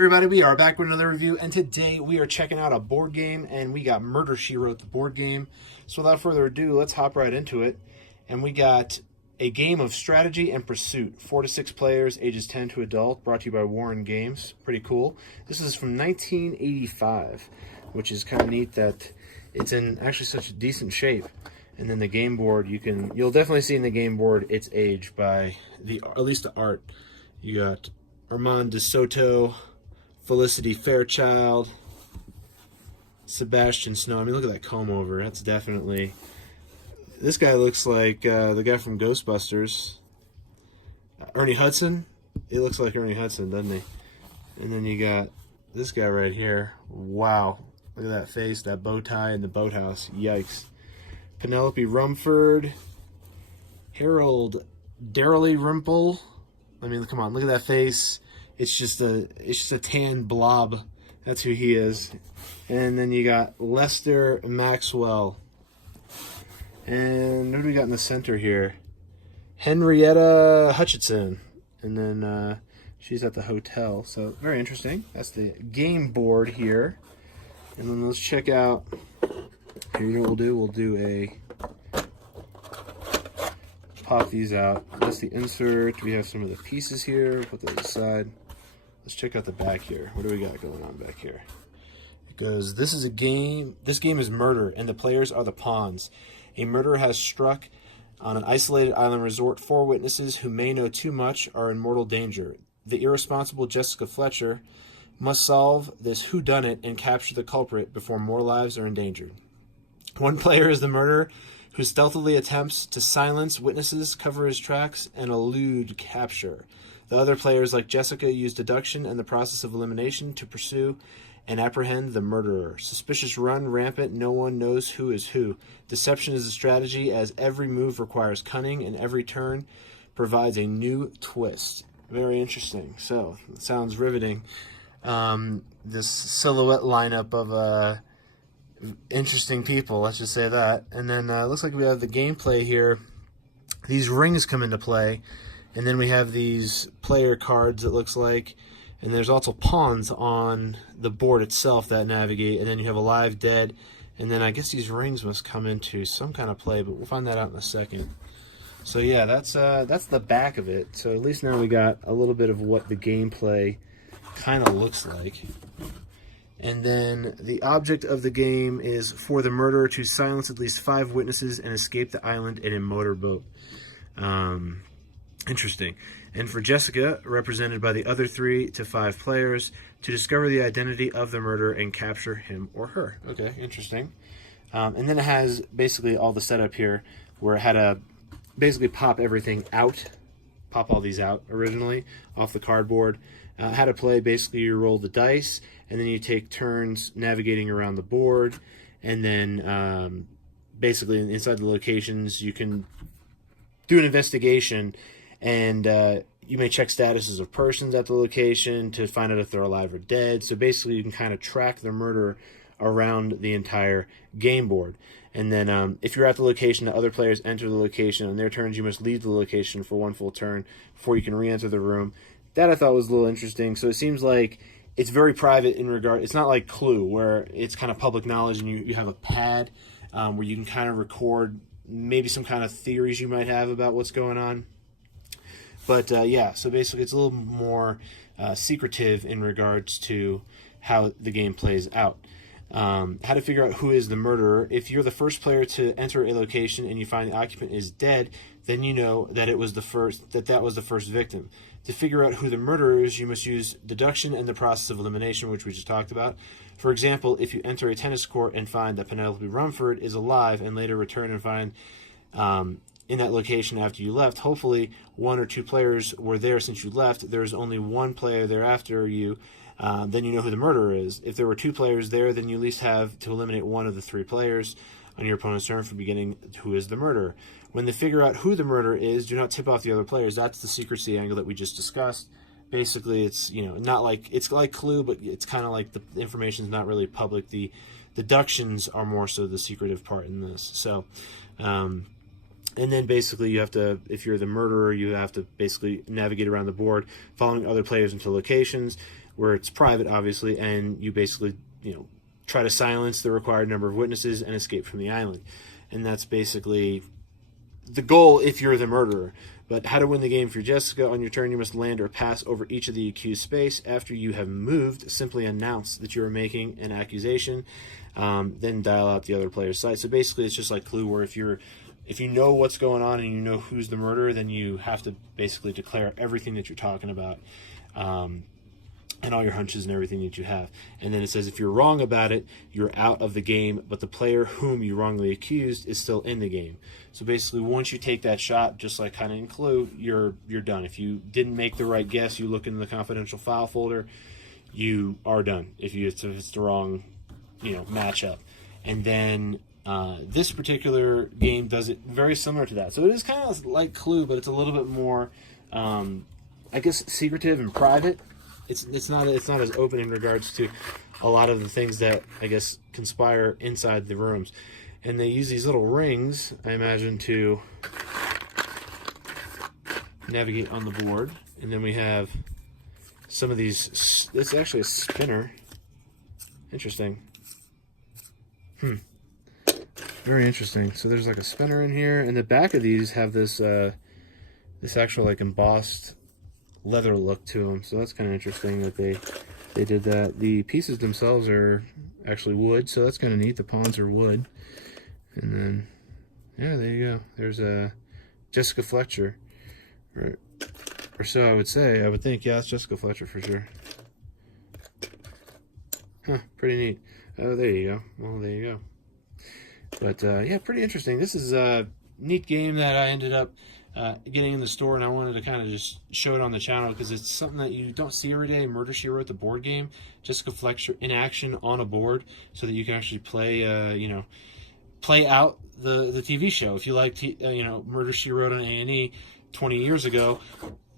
Everybody, we are back with another review, and today we are checking out a board game, and we got Murder, She Wrote, the board game. So without further ado, let's hop right into it. And we got a game of strategy and pursuit, 4 to 6 players, ages 10 to adult, brought to you by Warren Games. Pretty cool. This is from 1985, which is kind of neat that it's in actually such a decent shape. And then the game board, you'll definitely see in the game board its age by at least the art. You got Armand de Soto, Felicity Fairchild, Sebastian Snow. I mean, look at that comb over. That's definitely... This guy looks like the guy from Ghostbusters. Ernie Hudson. He looks like Ernie Hudson, doesn't he? And then you got this guy right here. Wow. Look at that face, that bow tie, and the boathouse. Yikes. Penelope Rumford. Harold Dalrymple. I mean, come on, look at that face. It's just a tan blob. That's who he is. And then you got Lester Maxwell. And what do we got in the center here? Henrietta Hutchinson. And then she's at the hotel. So very interesting. That's the game board here. And then let's check out. Here, you know what we'll do? We'll do a pop these out. That's the insert. We have some of the pieces here. Put those aside. Let's check out the back here. What do we got going on back here? It goes, this is a game. This game is murder, and the players are the pawns. A murderer has struck on an isolated island resort. 4 witnesses who may know too much are in mortal danger. The irresponsible Jessica Fletcher must solve this whodunit and capture the culprit before more lives are endangered. 1 player is the murderer who stealthily attempts to silence witnesses, cover his tracks, and elude capture. The other players, like Jessica, use deduction and the process of elimination to pursue and apprehend the murderer. Suspicious run rampant, no one knows who is who. Deception is a strategy, as every move requires cunning and every turn provides a new twist. Very interesting. So, it sounds riveting. This silhouette lineup of interesting people, let's just say that. And then it looks like we have the gameplay here. These rings come into play. And then we have these player cards, it looks like. And there's also pawns on the board itself that navigate. And then you have a live, dead. And then I guess these rings must come into some kind of play, but we'll find that out in a second. So yeah, that's the back of it. So at least now we got a little bit of what the gameplay kind of looks like. And then the object of the game is for the murderer to silence at least 5 witnesses and escape the island in a motorboat. Interesting. And for Jessica, represented by the other 3 to 5 players, to discover the identity of the murderer and capture him or her. Okay, interesting. And then it has basically all the setup here where it had to basically pop everything out, pop all these out originally off the cardboard. How to play, basically you roll the dice, and then you take turns navigating around the board, and then basically inside the locations you can do an investigation, and you may check statuses of persons at the location to find out if they're alive or dead. So basically you can kind of track the murderer around the entire game board. And then if you're at the location, the other players enter the location. On their turns, you must leave the location for 1 full turn before you can re-enter the room. That I thought was a little interesting. So it seems like it's very private in regard. It's not like Clue, where it's kind of public knowledge and you have a pad where you can kind of record maybe some kind of theories you might have about what's going on. But yeah, so basically it's a little more secretive in regards to how the game plays out. How to figure out who is the murderer. If you're the first player to enter a location and you find the occupant is dead, then you know that that was the first victim. To figure out who the murderer is, you must use deduction and the process of elimination, which we just talked about. For example, if you enter a tennis court and find that Penelope Rumford is alive and later return and find in that location after you left, hopefully 1 or 2 players were there since you left. There's only 1 player there after you. Then you know who the murderer is. If there were 2 players there, then you at least have to eliminate 1 of the 3 players on your opponent's turn from beginning who is the murderer. When they figure out who the murderer is, do not tip off the other players. That's the secrecy angle that we just discussed. Basically, it's not like it's like Clue, but it's kind of like the information is not really public. The deductions are more so the secretive part in this. So, and then basically you have to, if you're the murderer, you have to basically navigate around the board, following other players into locations. where it's private, obviously, and you basically, try to silence the required number of witnesses and escape from the island. And that's basically the goal if you're the murderer. But how to win the game for Jessica: on your turn, you must land or pass over each of the accused space. After you have moved, simply announce that you are making an accusation, then dial out the other player's side. So basically, it's just like Clue, where if you know what's going on and you know who's the murderer, then you have to basically declare everything that you're talking about, and all your hunches and everything that you have. And then it says if you're wrong about it, you're out of the game, but the player whom you wrongly accused is still in the game. So basically, once you take that shot, just like kind of in Clue, you're done. If you didn't make the right guess, you look in the confidential file folder, you are done. If it's the wrong, matchup. And then this particular game does it very similar to that. So it is kind of like Clue, but it's a little bit more, I guess, secretive and private. It's not as open in regards to a lot of the things that, I guess, conspire inside the rooms. And they use these little rings, I imagine, to navigate on the board. And then we have some of these. It's actually a spinner. Interesting. Very interesting. So there's like a spinner in here, and the back of these have this this actual like embossed leather look to them. So that's kind of interesting that they did that. The pieces themselves are actually wood, so that's kind of neat. The pawns are wood. And then, yeah, there you go. There's a Jessica Fletcher, or so I would say. I would think, yeah, it's Jessica Fletcher for sure. Huh, pretty neat. Oh, there you go. Well, there you go. But yeah, pretty interesting. This is a neat game that I ended up getting in the store, and I wanted to kind of just show it on the channel because it's something that you don't see every day. Murder, She Wrote, the board game. Jessica Fletcher in action on a board, so that you can actually play, play out the TV show. If you like, Murder, She Wrote on A&E 20 years ago,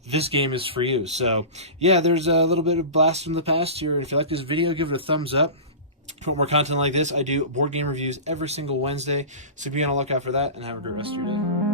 this game is for you. So yeah, there's a little bit of blast from the past here. If you like this video, give it a thumbs up. If you want more content like this, I do board game reviews every single Wednesday, so be on the lookout for that, and have a great rest of your day.